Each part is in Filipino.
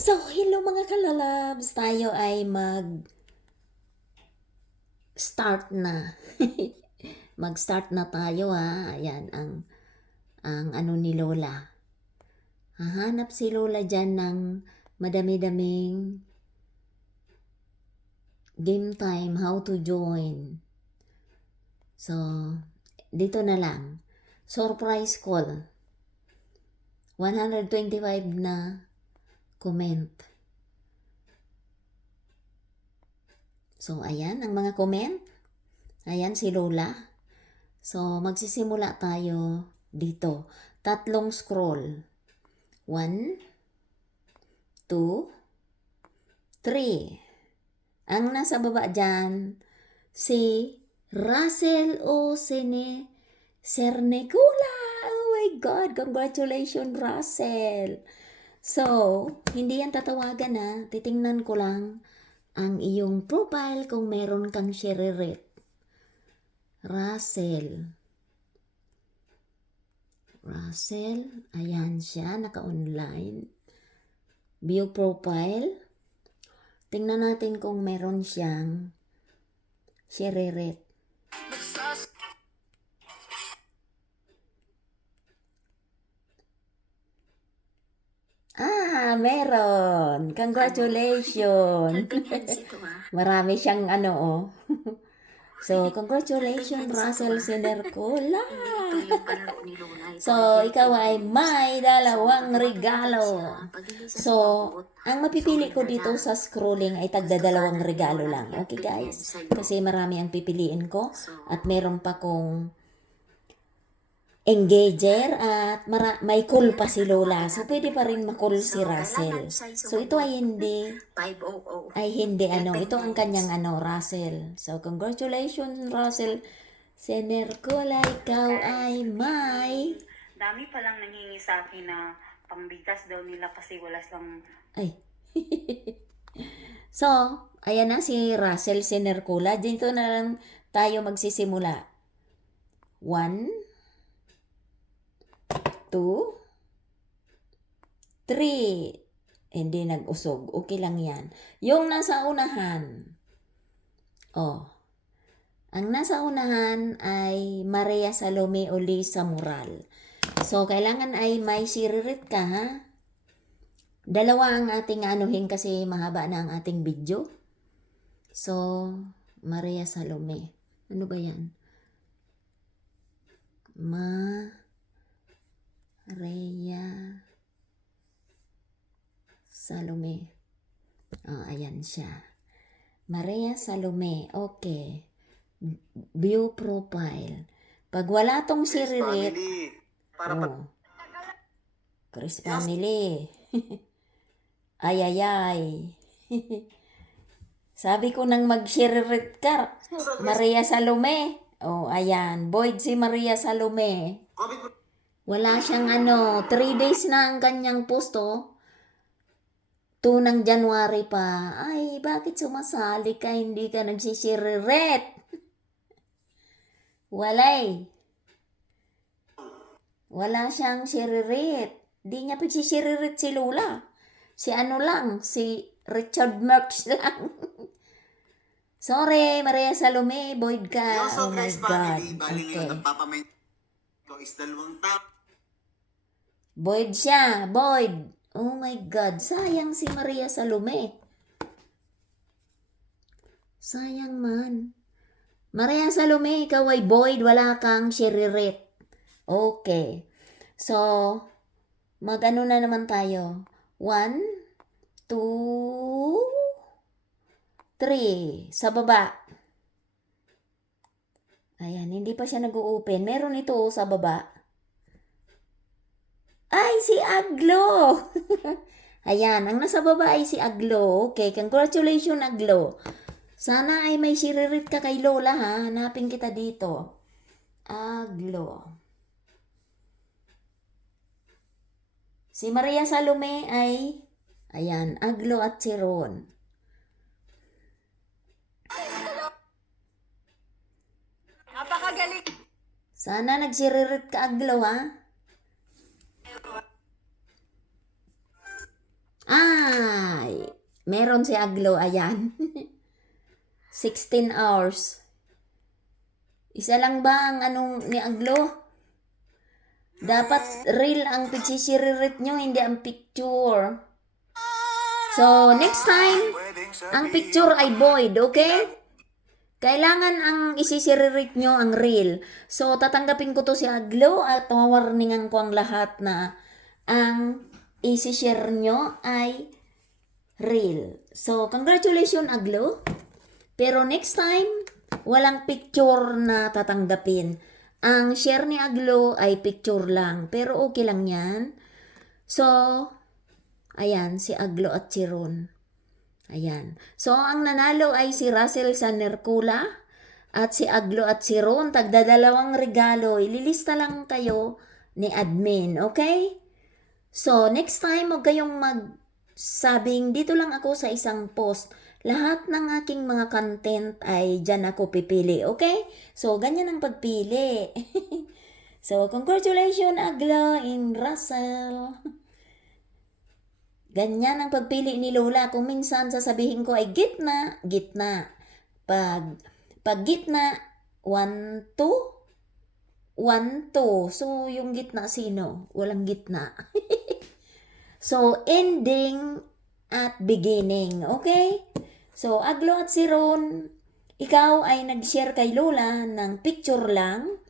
So, hello mga kalalabs! Tayo ay mag-start na. Mag-start na tayo ha. Ayan, ang ano ni Lola. Hahanap si Lola dyan ng madami-daming game time, how to join. So, dito na lang. Surprise call. 125 na comment. So, ayan ang mga comment. Ayan si Lola. So, magsisimula tayo dito. Tatlong scroll. 1, 2, 3. Ang nasa baba dyan, si Russell O. Cernecula. Oh my God! Congratulations, Russell! So, hindi yan tatawagan na. Titingnan ko lang ang iyong profile kung meron kang share-rate. Russell, ayan siya, naka-online. View profile. Tingnan natin kung meron siyang share-rate. Meron! Congratulations! Marami siyang ano, oh. So, congratulations, Russell Cernecula! So, ikaw ay may dalawang regalo. So, ang mapipili ko dito sa scrolling ay tagdadalawang regalo lang. Okay, guys? Kasi marami ang pipiliin ko at meron pa kong engager at may call pa si Lola. So, pwede pa rin ma-call si Russell. So, ito ay hindi ito ang kanyang Russell. So, congratulations, Russell Cernecula, ikaw ay may... Dami palang nanghingi sa akin na pangbigas daw nila kasi wala silang... Ay. So, ayan na si Russell Cernecula. Dito na lang tayo magsisimula. 1, 2, 3. Hindi nag-usog. Okay lang yan. Yung nasa unahan. Oh. Ang nasa unahan ay Maria Salome Olisa Moral. So, kailangan ay may share-rate ka, ha? Dalawa ang ating anuhin kasi mahaba na ang ating video. So, Maria Salome. Ano ba yan? Maria Salome. Oh, ayan siya. Maria Salome. Okay. View profile. Pag wala tong share-rate, Chris Family. Ay. Sabi ko nang mag-share-rate ka, Maria Salome. Oh, ayan. Void si Maria Salome. Wala siyang 3 days na ang kanyang post, oh. 2 ng January pa. Ay, bakit sumasali ka? Hindi ka nagsishare-rate. Wala siyang share-rate. Di niya pagsishare-rate si Lola. Si Richard Merckx lang. Sorry, Maria Salome, void ka. Oh my God. Okay. Void siya, void. Oh my God, sayang si Maria Salome. Sayang man. Maria Salome, ikaw ay void, wala kang share-rate. Okay. So, mag-ano na naman tayo. 1, 2, 3. Sa baba. Ayan, hindi pa siya nag-open. Meron ito sa baba. Ay, si Aglo! Ayan, ang nasa baba ay si Aglo. Okay, congratulations, Aglo. Sana ay may share-rate ka kay Lola, ha? Hanapin kita dito. Aglo. Si Maria Salome ay, ayan, Aglo at si Ron. Napakagaling! Sana nag-share-rate ka, Aglo, ha? Meron si Aglo, ayan. 16 hours. Isa lang ba ang anong ni Aglo? Dapat real ang pigsisiririt nyo, hindi ang picture. So, next time, ang picture ay void, okay? Kailangan ang isisiririt nyo ang real. So, tatanggapin ko to si Aglo at mawarningan ko ang lahat na ang isishare nyo ay real. So, congratulations Aglo. Pero next time, walang picture na tatanggapin. Ang share ni Aglo ay picture lang. Pero okay lang yan. So, ayan, si Aglo at si Ron. Ayan. So, ang nanalo ay si Russell Sanercula at si Aglo at si Ron. Tagdadalawang regalo. Ililista lang kayo ni admin. Okay? So, next time, huwag kayong magsabing, dito lang ako sa isang post. Lahat ng aking mga content ay dyan ako pipili. Okay? So, ganyan ang pagpili. So, congratulations, Aglo and Russell. Ganyan ang pagpili ni Lola. Kung minsan sasabihin ko ay gitna, gitna. Pag gitna, 1, 2, 1, 2. So, yung gitna sino? Walang gitna. So, ending at beginning. Okay? So, Aglo at si Ron, ikaw ay nag-share kay Lola ng picture lang.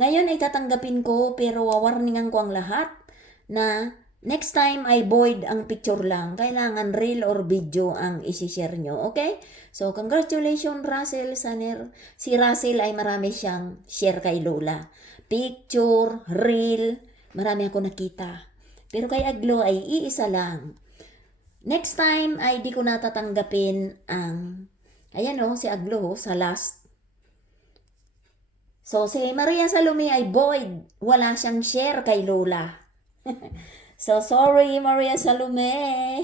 Ngayon ay tatanggapin ko pero wawarningan ko ang lahat na next time ay void ang picture lang. Kailangan real or video ang isi-share nyo. Okay? So, congratulations Russell Saner. Si Russell ay marami siyang share kay Lola. Picture, reel, marami ako nakita. Pero kay Aglo ay iisa lang. Next time ay di ko natatanggapin ang, ayan o, si Aglo sa last. So, si Maria Salome ay void. Wala siyang share kay Lola. So, sorry Maria Salome.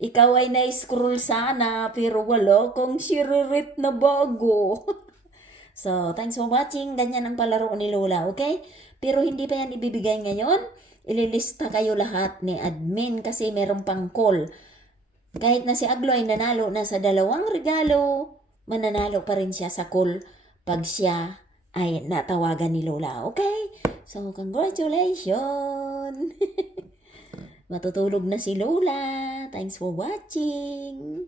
Ikaw ay na-scroll sana, pero wala kang shiririt na bago. So, thanks for watching. Ganyan ang palaro ni Lola, okay? Pero hindi pa yan ibibigay ngayon. Ililista kayo lahat ni admin kasi meron pang call. Kahit na si Aglo ay nanalo na sa 2 regalo, mananalo pa rin siya sa call pag siya ay natawagan ni Lola. Okay? So, congratulations! Matutulog na si Lola. Thanks for watching!